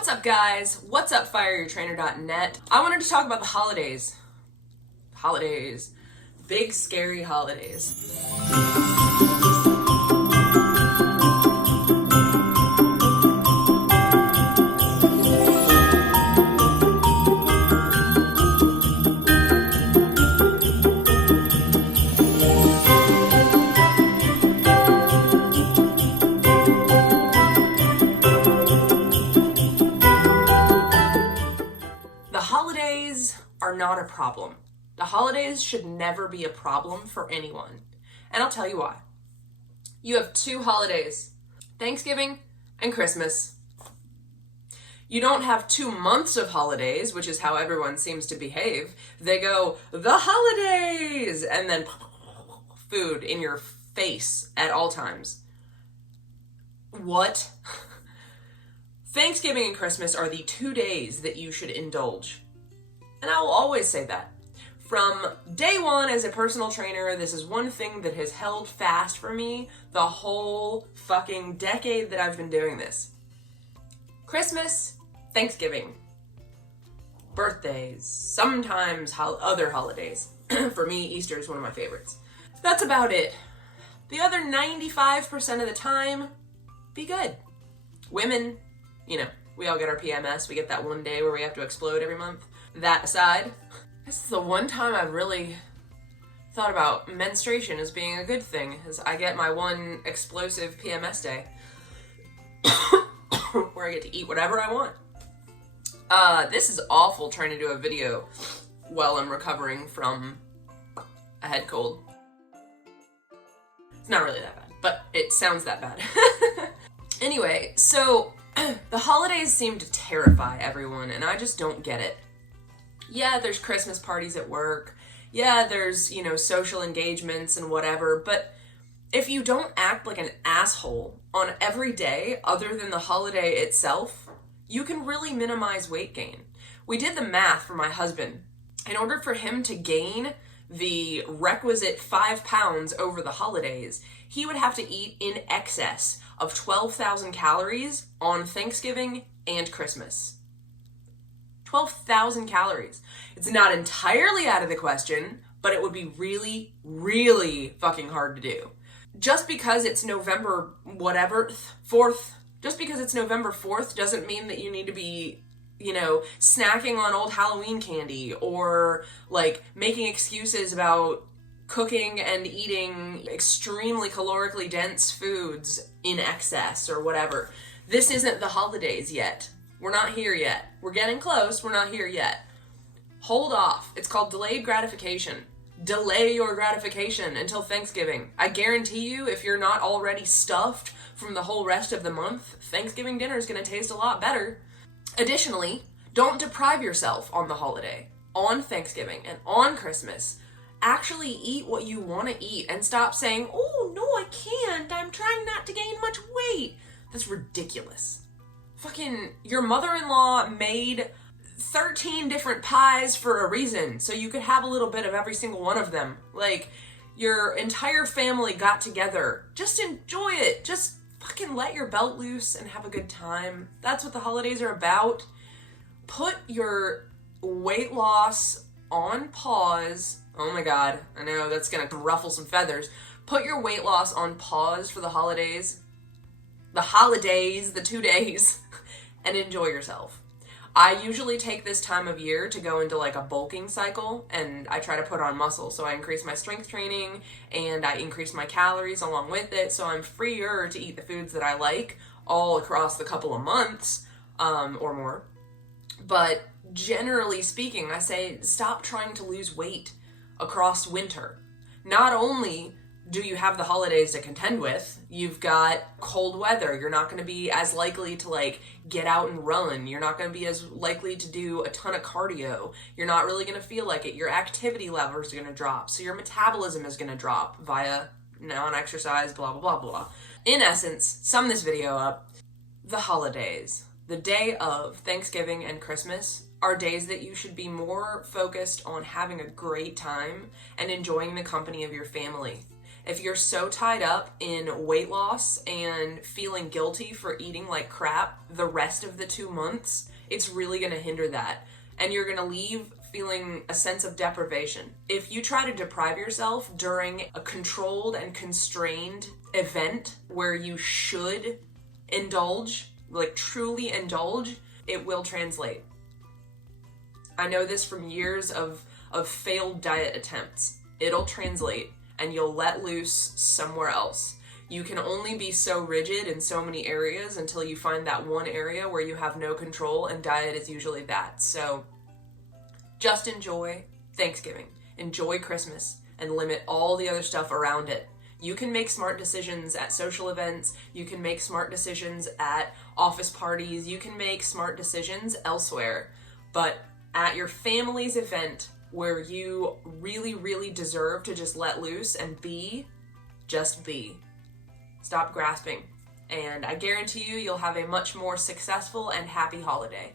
What's up, guys? What's up, fireyourtrainer.net? I wanted to talk about the holidays. Holidays. Big, scary holidays. The holidays are not a problem. The holidays should never be a problem for anyone. And I'll tell you why. You have two holidays, Thanksgiving and Christmas. You don't have 2 months of holidays, which is how everyone seems to behave. They go, the holidays, and then food in your face at all times. What? Thanksgiving and Christmas are the 2 days that you should indulge. And I will always say that. From day one as a personal trainer, this is one thing that has held fast for me the whole fucking decade that I've been doing this. Christmas, Thanksgiving, birthdays, sometimes other holidays. For me, Easter is one of my favorites. That's about it. The other 95% of the time, be good. Women, we all get our PMS. We get that one day where we have to explode every month. That aside, this is the one time I've really thought about menstruation as being a good thing, as I get my one explosive PMS day where I get to eat whatever I want. This is awful trying to do a video while I'm recovering from a head cold. It's not really that bad, but it sounds that bad. Anyway, so the holidays seem to terrify everyone, and I just don't get it. Yeah, there's Christmas parties at work. Yeah, there's, social engagements and whatever, but if you don't act like an asshole on every day other than the holiday itself, you can really minimize weight gain. We did the math for my husband. In order for him to gain the requisite 5 pounds over the holidays, he would have to eat in excess of 12,000 calories on Thanksgiving and Christmas. 12,000 calories. It's not entirely out of the question, but it would be really, really fucking hard to do. Just because it's November 4th, doesn't mean that you need to be, snacking on old Halloween candy or making excuses about cooking and eating extremely calorically dense foods in excess or whatever. This isn't the holidays yet. We're not here yet. We're getting close. We're not here yet. Hold off. It's called delayed gratification. Delay your gratification until Thanksgiving. I guarantee you, if you're not already stuffed from the whole rest of the month, Thanksgiving dinner is going to taste a lot better. Additionally, don't deprive yourself on the holiday, on Thanksgiving, and on Christmas. Actually eat what you want to eat and stop saying, oh, no, I can't. I'm trying not to gain much weight. That's ridiculous. Fucking, your mother-in-law made 13 different pies for a reason, so you could have a little bit of every single one of them. Your entire family got together. Just enjoy it. Just fucking let your belt loose and have a good time. That's what the holidays are about. Put your weight loss on pause. Oh my god, I know that's gonna ruffle some feathers. Put your weight loss on pause for the holidays. The 2 days. And enjoy yourself. I usually take this time of year to go into a bulking cycle, and I try to put on muscle. So I increase my strength training and I increase my calories along with it, so I'm freer to eat the foods that I like all across the couple of months or more. But generally speaking, I say stop trying to lose weight across winter. Not only do you have the holidays to contend with, you've got cold weather. You're not going to be as likely to get out and run. You're not going to be as likely to do a ton of cardio. You're not really going to feel like it. Your activity levels are going to drop. So your metabolism is going to drop via non-exercise, blah, blah, blah, blah. In essence, sum this video up. The holidays, the day of Thanksgiving and Christmas, are days that you should be more focused on having a great time and enjoying the company of your family. If you're so tied up in weight loss and feeling guilty for eating like crap the rest of the 2 months, it's really going to hinder that. And you're going to leave feeling a sense of deprivation. If you try to deprive yourself during a controlled and constrained event where you should indulge, like truly indulge, it will translate. I know this from years of failed diet attempts. It'll translate and you'll let loose somewhere else. You can only be so rigid in so many areas until you find that one area where you have no control, and diet is usually that. So just enjoy Thanksgiving, enjoy Christmas, and limit all the other stuff around it. You can make smart decisions at social events, you can make smart decisions at office parties, you can make smart decisions elsewhere, but at your family's event where you really, really deserve to just let loose and be, just be. Stop grasping, and I guarantee you'll have a much more successful and happy holiday.